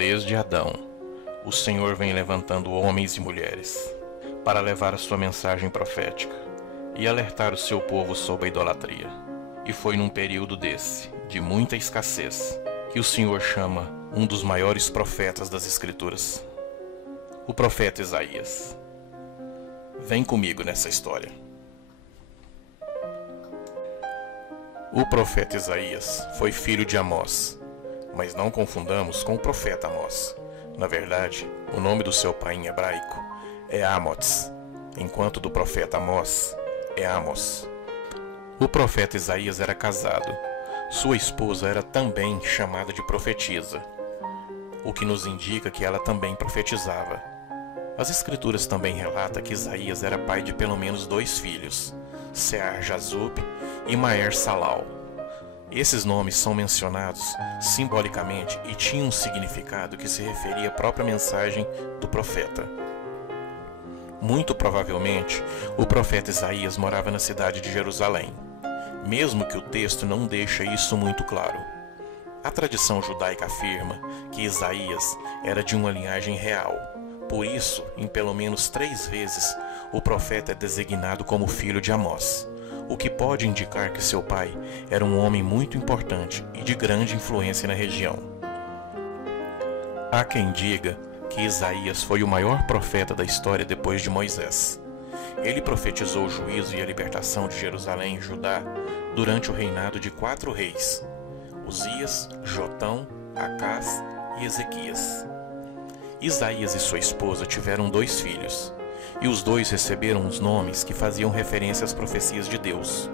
Desde Adão, o Senhor vem levantando homens e mulheres para levar a sua mensagem profética e alertar o seu povo sobre a idolatria. E foi num período desse, de muita escassez, que o Senhor chama um dos maiores profetas das Escrituras, o profeta Isaías. Vem comigo nessa história. O profeta Isaías foi filho de Amós, mas não confundamos com o profeta Amós. Na verdade, o nome do seu pai em hebraico é Amots, enquanto do profeta Amós é Amos. O profeta Isaías era casado. Sua esposa era também chamada de profetisa, o que nos indica que ela também profetizava. As Escrituras também relatam que Isaías era pai de pelo menos 2 filhos, Sear-Jazub e Maer-Salal. Esses nomes são mencionados simbolicamente e tinham um significado que se referia à própria mensagem do profeta. Muito provavelmente, o profeta Isaías morava na cidade de Jerusalém, mesmo que o texto não deixe isso muito claro. A tradição judaica afirma que Isaías era de uma linhagem real. Por isso, em pelo menos 3 vezes, o profeta é designado como filho de Amós, o que pode indicar que seu pai era um homem muito importante e de grande influência na região. Há quem diga que Isaías foi o maior profeta da história depois de Moisés. Ele profetizou o juízo e a libertação de Jerusalém e Judá durante o reinado de 4 reis: Uzias, Jotão, Acás e Ezequias. Isaías e sua esposa tiveram 2 filhos, e os 2 receberam os nomes que faziam referência às profecias de Deus.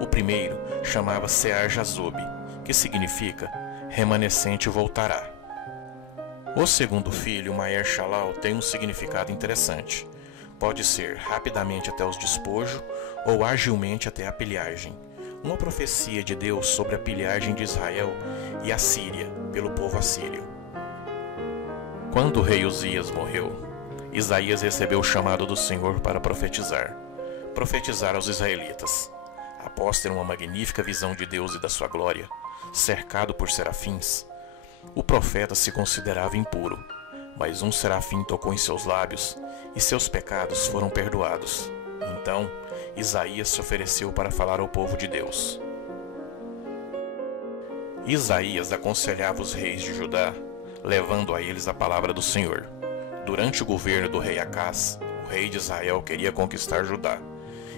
O primeiro chamava Sear-Jazub, que significa remanescente voltará. O segundo filho, Maer-Shalal, tem um significado interessante. Pode ser rapidamente até os despojos ou agilmente até a pilhagem, uma profecia de Deus sobre a pilhagem de Israel e a Síria pelo povo assírio. Quando o rei Uzias morreu, Isaías recebeu o chamado do Senhor para profetizar aos israelitas. Após ter uma magnífica visão de Deus e da sua glória, cercado por serafins, o profeta se considerava impuro, mas um serafim tocou em seus lábios e seus pecados foram perdoados. Então, Isaías se ofereceu para falar ao povo de Deus. Isaías aconselhava os reis de Judá, levando a eles a palavra do Senhor. Durante o governo do rei Acás, o rei de Israel queria conquistar Judá,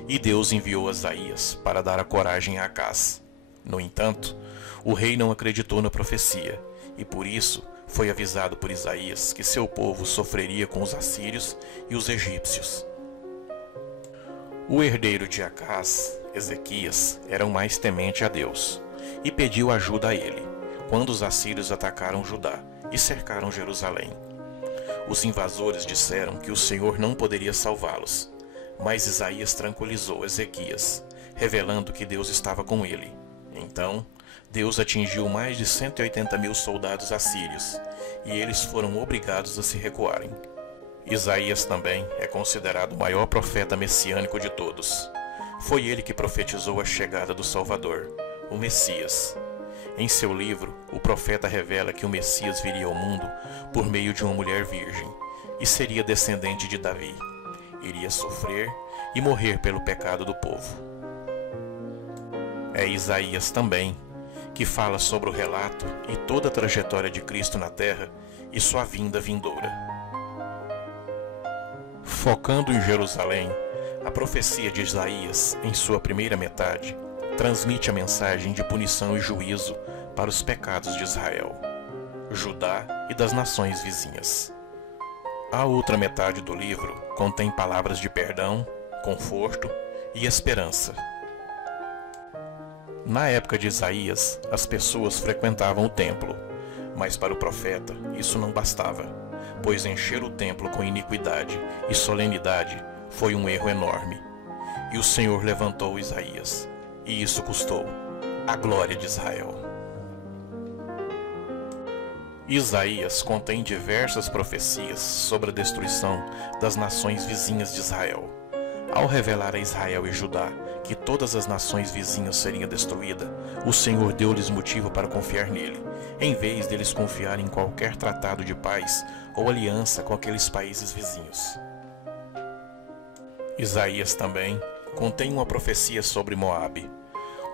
e Deus enviou Isaías para dar a coragem a Acás. No entanto, o rei não acreditou na profecia, e por isso foi avisado por Isaías que seu povo sofreria com os assírios e os egípcios. O herdeiro de Acás, Ezequias, era o mais temente a Deus, e pediu ajuda a ele, quando os assírios atacaram Judá e cercaram Jerusalém. Os invasores disseram que o Senhor não poderia salvá-los, mas Isaías tranquilizou Ezequias, revelando que Deus estava com ele. Então, Deus atingiu mais de 180.000 soldados assírios, e eles foram obrigados a se recuarem. Isaías também é considerado o maior profeta messiânico de todos. Foi ele que profetizou a chegada do Salvador, o Messias. Em seu livro, o profeta revela que o Messias viria ao mundo por meio de uma mulher virgem e seria descendente de Davi. Iria sofrer e morrer pelo pecado do povo. É Isaías também que fala sobre o relato e toda a trajetória de Cristo na terra e sua vinda vindoura. Focando em Jerusalém, a profecia de Isaías, em sua primeira metade, transmite a mensagem de punição e juízo para os pecados de Israel, Judá e das nações vizinhas. A outra metade do livro contém palavras de perdão, conforto e esperança. Na época de Isaías, as pessoas frequentavam o templo, mas para o profeta isso não bastava, pois encher o templo com iniquidade e solenidade foi um erro enorme. E o Senhor levantou Isaías, e isso custou a glória de Israel. Isaías contém diversas profecias sobre a destruição das nações vizinhas de Israel. Ao revelar a Israel e Judá que todas as nações vizinhas seriam destruídas, o Senhor deu-lhes motivo para confiar nele, em vez deles confiar em qualquer tratado de paz ou aliança com aqueles países vizinhos. Isaías também contém uma profecia sobre Moabe.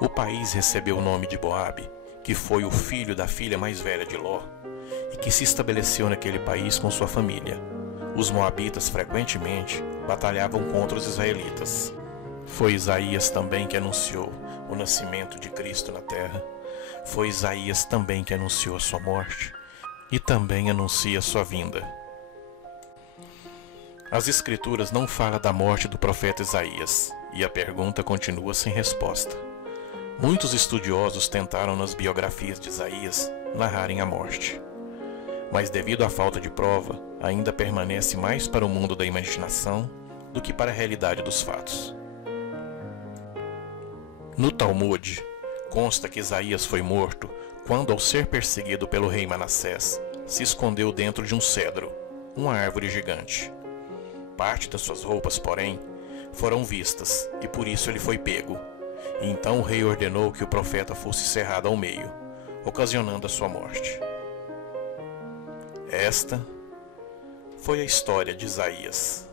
O país recebeu o nome de Moabe, que foi o filho da filha mais velha de Ló, e que se estabeleceu naquele país com sua família. Os moabitas frequentemente batalhavam contra os israelitas. Foi Isaías também que anunciou o nascimento de Cristo na terra. Foi Isaías também que anunciou a sua morte e também anuncia a sua vinda. As Escrituras não falam da morte do profeta Isaías, e a pergunta continua sem resposta. Muitos estudiosos tentaram nas biografias de Isaías narrarem a morte, mas devido à falta de prova, ainda permanece mais para o mundo da imaginação do que para a realidade dos fatos. No Talmud, consta que Isaías foi morto quando, ao ser perseguido pelo rei Manassés, se escondeu dentro de um cedro, uma árvore gigante. Parte das suas roupas, porém, foram vistas, e por isso ele foi pego. E então o rei ordenou que o profeta fosse cerrado ao meio, ocasionando a sua morte. Esta foi a história de Isaías.